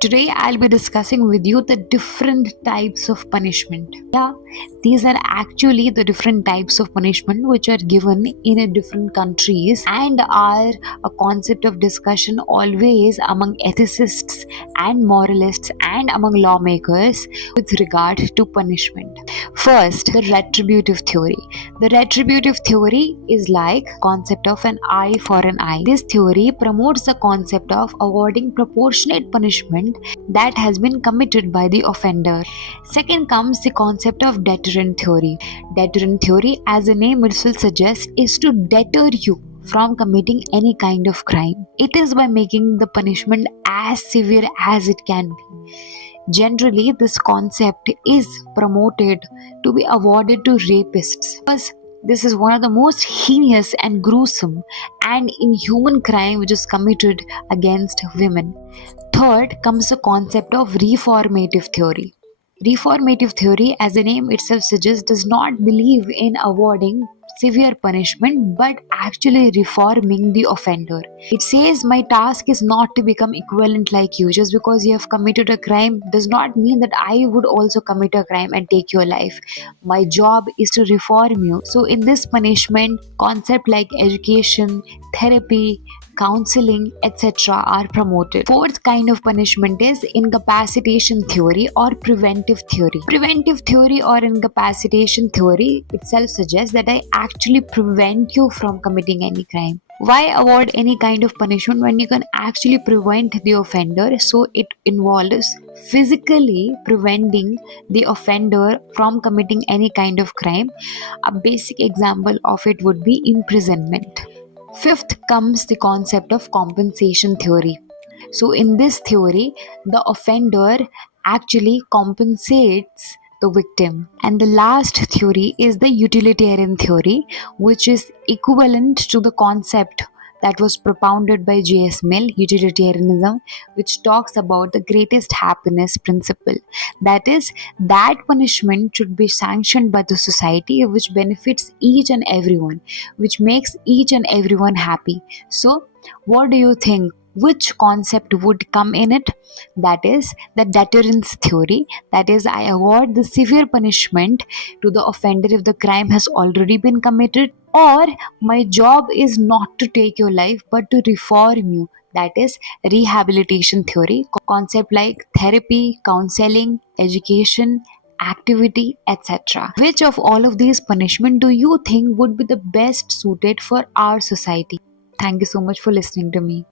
Today, I'll be discussing with you the different types of punishment. Yeah, these are actually the different types of punishment which are given in a different countries and are a concept of discussion always among ethicists and moralists and among lawmakers with regard to punishment. First, the retributive theory. The retributive theory is like concept of an eye for an eye. This theory promotes the concept of awarding proportionate punishment that has been committed by the offender. Second comes the concept of deterrent theory. Deterrent theory, as the name itself suggests, is to deter you from committing any kind of crime. It is by making the punishment as severe as it can be. Generally, this concept is promoted to be awarded to rapists because this is one of the most heinous and gruesome and inhuman crime which is committed against women. Third comes the concept of reformative theory. Reformative theory, as the name itself suggests, does not believe in awarding severe punishment but actually reforming the offender. It says, my task is not to become equivalent like you. Just because you have committed a crime does not mean that I would also commit a crime and take your life. My job is to reform you. So, in this punishment, concept like education, therapy, counseling, etc. are promoted. Fourth kind of punishment is incapacitation theory or preventive theory. Preventive theory or incapacitation theory itself suggests that I actually prevent you from committing any crime. Why award any kind of punishment when you can actually prevent the offender? So it involves physically preventing the offender from committing any kind of crime. A basic example of it would be imprisonment. Fifth comes the concept of compensation theory. So, in this theory, the offender actually compensates the victim. And the last theory is the utilitarian theory, which is equivalent to the concept that was propounded by J.S. Mill, utilitarianism, which talks about the greatest happiness principle. That is, that punishment should be sanctioned by the society which benefits each and everyone, which makes each and everyone happy. So, what do you think? Which concept would come in it? That is the deterrence theory. That is, I award the severe punishment to the offender if the crime has already been committed, or my job is not to take your life but to reform you. That is rehabilitation theory. Concept like therapy, counseling, education, activity, etc. Which of all of these punishment do you think would be the best suited for our society? Thank you so much for listening to me.